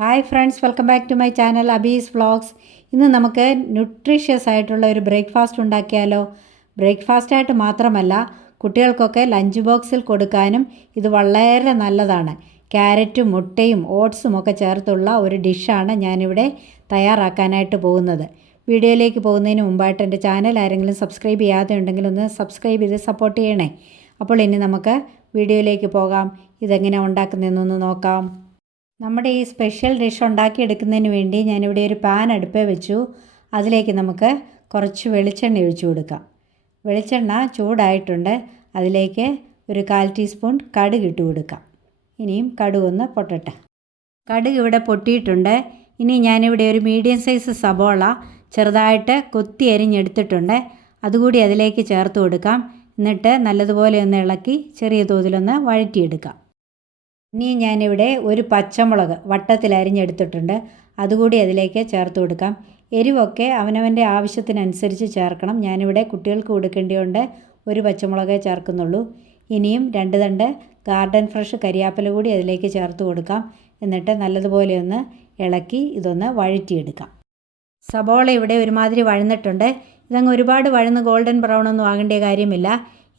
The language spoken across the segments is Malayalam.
Hi friends, welcome back to my channel Abees vlogs. ഇന്ന് നമുക്ക് ന്യൂട്രീഷ്യസ് ആയിട്ടുള്ള ഒരു ബ്രേക്ക്ഫാസ്റ്റ് ഉണ്ടാക്കിയാലോ. ബ്രേക്ക്ഫാസ്റ്റായിട്ട് മാത്രമല്ല, കുട്ടികൾക്കൊക്കെ ലഞ്ച് ബോക്സിൽ കൊടുക്കാനും ഇത് വളരെ നല്ലതാണ്. ക്യാരറ്റും മുട്ടയും ഓട്സും ഒക്കെ ചേർത്തുള്ള ഒരു ഡിഷാണ് ഞാനിവിടെ തയ്യാറാക്കാനായിട്ട് പോകുന്നത്. വീഡിയോയിലേക്ക് പോകുന്നതിന് മുമ്പായിട്ട് എൻ്റെ ചാനൽ ആരെങ്കിലും സബ്സ്ക്രൈബ് ചെയ്യാതെ ഉണ്ടെങ്കിൽ ഒന്ന് സബ്സ്ക്രൈബ് ചെയ്ത് സപ്പോർട്ട് ചെയ്യണേ. അപ്പോൾ ഇനി നമുക്ക് വീഡിയോയിലേക്ക് പോകാം. ഇതെങ്ങനെ ഉണ്ടാക്കുന്നതെന്നൊന്ന് നോക്കാം. നമ്മുടെ ഈ സ്പെഷ്യൽ ഡിഷ് ഉണ്ടാക്കിയെടുക്കുന്നതിന് വേണ്ടി ഞാനിവിടെ ഒരു പാൻ അടുപ്പേ വെച്ചു. അതിലേക്ക് നമുക്ക് കുറച്ച് വെളിച്ചെണ്ണ ഒഴിച്ചു കൊടുക്കാം. വെളിച്ചെണ്ണ ചൂടായിട്ടുണ്ട്. അതിലേക്ക് ഒരു 1/4 ടീസ്പൂൺ കടുക് ഇട്ട് കൊടുക്കാം. ഇനിയും കടുകൊന്ന് പൊട്ടട്ടെ. കടുക് ഇവിടെ പൊട്ടിയിട്ടുണ്ട്. ഇനി ഞാനിവിടെ ഒരു മീഡിയം സൈസ് സബോള ചെറുതായിട്ട് കൊത്തി അരിഞ്ഞെടുത്തിട്ടുണ്ട്. അതുകൂടി അതിലേക്ക് ചേർത്ത് കൊടുക്കാം. എന്നിട്ട് നല്ലതുപോലെ ഒന്ന് ഇളക്കി ചെറിയ തോതിലൊന്ന് വഴറ്റിയെടുക്കാം. ഇനി ഞാനിവിടെ ഒരു പച്ചമുളക് വട്ടത്തിൽ അരിഞ്ഞെടുത്തിട്ടുണ്ട്. അതുകൂടി അതിലേക്ക് ചേർത്ത് കൊടുക്കാം. എരിവൊക്കെ അവനവൻ്റെ ആവശ്യത്തിനനുസരിച്ച് ചേർക്കണം. ഞാനിവിടെ കുട്ടികൾക്ക് കൊടുക്കേണ്ടതുകൊണ്ട് ഒരു പച്ചമുളകേ ചേർക്കുന്നുള്ളൂ. ഇനിയും 2 തണ്ട് ഗാർഡൻ ഫ്രഷ് കരിയാപ്പില കൂടി അതിലേക്ക് ചേർത്ത് കൊടുക്കാം. എന്നിട്ട് നല്ലതുപോലെ ഒന്ന് ഇളക്കി ഇതൊന്ന് വഴറ്റിയെടുക്കാം. സബോള ഇവിടെ ഒരുമാതിരി വഴന്നിട്ടുണ്ട്. ഇതങ്ങ് ഒരുപാട് വഴന്ന് ഗോൾഡൻ ബ്രൗൺ ഒന്നും ആകേണ്ട കാര്യമില്ല.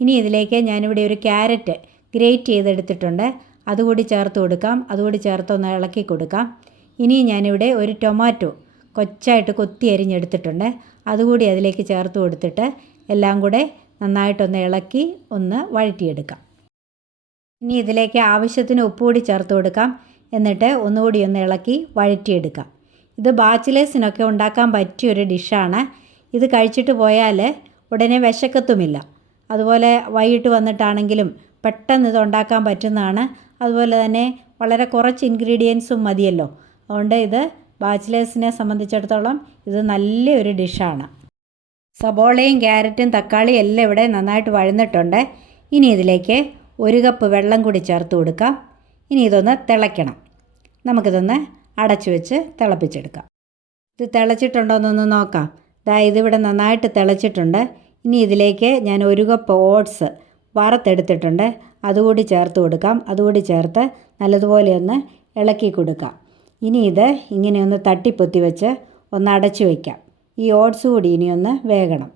ഇനി ഇതിലേക്ക് ഞാനിവിടെ ഒരു ക്യാരറ്റ് ഗ്രേറ്റ് ചെയ്തെടുത്തിട്ടുണ്ട്. അതുകൂടി ചേർത്ത് കൊടുക്കാം. അതുകൂടി ചേർത്ത് ഒന്ന് ഇളക്കി കൊടുക്കാം. ഇനി ഞാനിവിടെ ഒരു ടൊമാറ്റോ കൊച്ചായിട്ട് കൊത്തി അരിഞ്ഞെടുത്തിട്ടുണ്ട്. അതുകൂടി അതിലേക്ക് ചേർത്ത് കൊടുത്തിട്ട് എല്ലാം കൂടെ നന്നായിട്ടൊന്ന് ഇളക്കി ഒന്ന് വഴറ്റിയെടുക്കാം. ഇനി ഇതിലേക്ക് ആവശ്യത്തിന് ഉപ്പ് കൂടി ചേർത്ത് കൊടുക്കാം. എന്നിട്ട് ഒന്നുകൂടി ഒന്ന് ഇളക്കി വഴറ്റിയെടുക്കാം. ഇത് ബാച്ചിലേഴ്സിനൊക്കെ ഉണ്ടാക്കാൻ പറ്റിയൊരു ഡിഷാണ്. ഇത് കഴിച്ചിട്ട് പോയാൽ ഉടനെ വിശക്കത്തുമില്ല. അതുപോലെ വൈകിട്ട് വന്നിട്ടാണെങ്കിലും പെട്ടെന്ന് ഇത് ഉണ്ടാക്കാൻ പറ്റുന്നതാണ്. അതുപോലെ തന്നെ വളരെ കുറച്ച് ഇൻഗ്രീഡിയൻസും മതിയല്ലോ. അതുകൊണ്ട് ഇത് ബാച്ചിലേഴ്സിനെ സംബന്ധിച്ചിടത്തോളം ഇത് നല്ലൊരു ഡിഷാണ്. സബോളയും ക്യാരറ്റും തക്കാളിയും എല്ലാം ഇവിടെ നന്നായിട്ട് വഴന്നിട്ടുണ്ട്. ഇനി ഇതിലേക്ക് 1 കപ്പ് വെള്ളം കൂടി ചേർത്ത് കൊടുക്കാം. ഇനി ഇതൊന്ന് തിളയ്ക്കണം. നമുക്കിതൊന്ന് അടച്ചു വെച്ച് തിളപ്പിച്ചെടുക്കാം. ഇത് തിളച്ചിട്ടുണ്ടോ എന്നൊന്ന് നോക്കാം. ഇതിവിടെ നന്നായിട്ട് തിളച്ചിട്ടുണ്ട്. ഇനി ഇതിലേക്ക് ഞാൻ 1 കപ്പ് ഓട്സ് വറുത്തെടുത്തിട്ടുണ്ട്. അതുകൂടി ചേർത്ത് കൊടുക്കാം. അതുകൂടി ചേർത്ത് നല്ലതുപോലെ ഒന്ന് ഇളക്കി കൊടുക്കാം. ഇനി ഇത് ഇങ്ങനെ ഒന്ന് തട്ടിപ്പൊത്തി വെച്ച് ഒന്ന് അടച്ചു വയ്ക്കാം. ഈ ഓട്സ് കൂടി ഇനി ഒന്ന് വേകണം.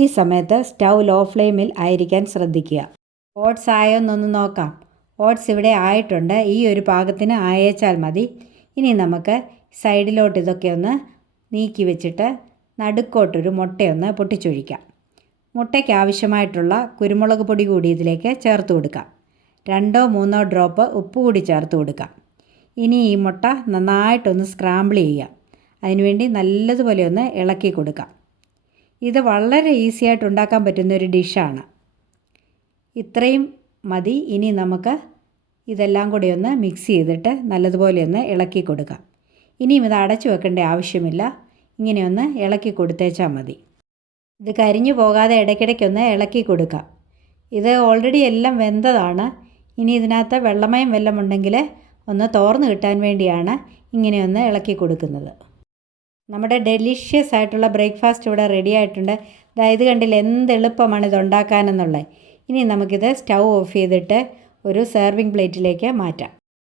ഈ സമയത്ത് സ്റ്റൗ ലോ ഫ്ലെയിമിൽ ആയിരിക്കാൻ ശ്രദ്ധിക്കുക. ഓട്സ് ആയോ എന്നൊന്ന് നോക്കാം. ഓട്സ് ഇവിടെ ആയിട്ടുണ്ട്. ഈ ഒരു പാകത്തിന് ആയേച്ചാൽ മതി. ഇനി നമുക്ക് സൈഡിലോട്ട് ഇതൊക്കെ ഒന്ന് നീക്കി വെച്ചിട്ട് നടുക്കോട്ടൊരു മുട്ടയൊന്ന് പൊട്ടിച്ചൊഴിക്കാം. മുട്ടയ്ക്ക് ആവശ്യമായിട്ടുള്ള കുരുമുളക് പൊടി കൂടി ഇതിലേക്ക് ചേർത്ത് കൊടുക്കാം. 2-3 ഡ്രോപ്പ് ഉപ്പ് കൂടി ചേർത്ത് കൊടുക്കാം. ഇനി ഈ മുട്ട നന്നായിട്ടൊന്ന് സ്ക്രാമ്പിൾ ചെയ്യാം. അതിനുവേണ്ടി നല്ലതുപോലെ ഒന്ന് ഇളക്കി കൊടുക്കാം. ഇത് വളരെ ഈസി ആയിട്ട് ഉണ്ടാക്കാൻ പറ്റുന്നൊരു ഡിഷാണ്. ഇത്രയും മതി. ഇനി നമുക്ക് ഇതെല്ലാം കൂടി ഒന്ന് മിക്സ് ചെയ്തിട്ട് നല്ലതുപോലെ ഒന്ന് ഇളക്കി കൊടുക്കാം. ഇനിയും ഇത് അടച്ചു വെക്കേണ്ട ആവശ്യമില്ല. ഇങ്ങനെയൊന്ന് ഇളക്കി കൊടുത്തേച്ചാൽ മതി. ഇത് കരിഞ്ഞു പോകാതെ ഇടയ്ക്കിടയ്ക്കൊന്ന് ഇളക്കി കൊടുക്കാം. ഇത് ഓൾറെഡി എല്ലാം വെന്തതാണ്. ഇനി ഇതിനകത്ത് വെള്ളമയം വല്ലതും ഉണ്ടെങ്കിൽ ഒന്ന് തോർന്ന് കിട്ടാൻ വേണ്ടിയാണ് ഇങ്ങനെയൊന്ന് ഇളക്കി കൊടുക്കുന്നത്. നമ്മുടെ ഡെലിഷ്യസ് ആയിട്ടുള്ള ബ്രേക്ക്ഫാസ്റ്റ് ഇവിടെ റെഡി ആയിട്ടുണ്ട്. ഇത് കണ്ടില്ല എന്ത് എളുപ്പമാണ് ഇത് ഉണ്ടാക്കാനെന്നുള്ളത്. ഇനി നമുക്കിത് സ്റ്റൗ ഓഫ് ചെയ്തിട്ട് ഒരു സെർവിങ് പ്ലേറ്റിലേക്ക് മാറ്റാം.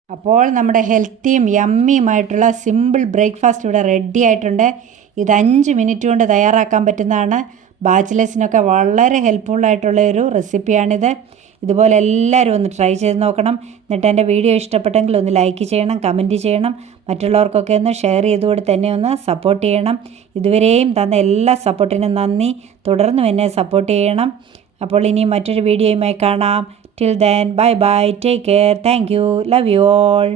അപ്പോൾ നമ്മുടെ ഹെൽത്തിയും യമ്മിയുമായിട്ടുള്ള സിമ്പിൾ ബ്രേക്ക്ഫാസ്റ്റ് ഇവിടെ റെഡി ആയിട്ടുണ്ട്. ഇത് 5 മിനിറ്റ് കൊണ്ട് തയ്യാറാക്കാൻ പറ്റുന്നതാണ്. ബാച്ചിലേഴ്സിനൊക്കെ വളരെ ഹെൽപ്ഫുള്ളായിട്ടുള്ള ഒരു റെസിപ്പിയാണിത്. ഇതുപോലെ എല്ലാവരും ഒന്ന് ട്രൈ ചെയ്ത് നോക്കണം. എന്നിട്ട് എൻ്റെ വീഡിയോ ഇഷ്ടപ്പെട്ടെങ്കിൽ ഒന്ന് ലൈക്ക് ചെയ്യണം, കമൻറ്റ് ചെയ്യണം. മറ്റുള്ളവർക്കൊക്കെ ഒന്ന് ഷെയർ ചെയ്തുകൂടി തന്നെ ഒന്ന് സപ്പോർട്ട് ചെയ്യണം. ഇതുവരെയും തന്ന എല്ലാ സപ്പോർട്ടിനും നന്ദി. തുടർന്നും എന്നെ സപ്പോർട്ട് ചെയ്യണം. അപ്പോൾ ഇനി മറ്റൊരു വീഡിയോയുമായി കാണാം. Till then bye bye, take care, thank you, love you all.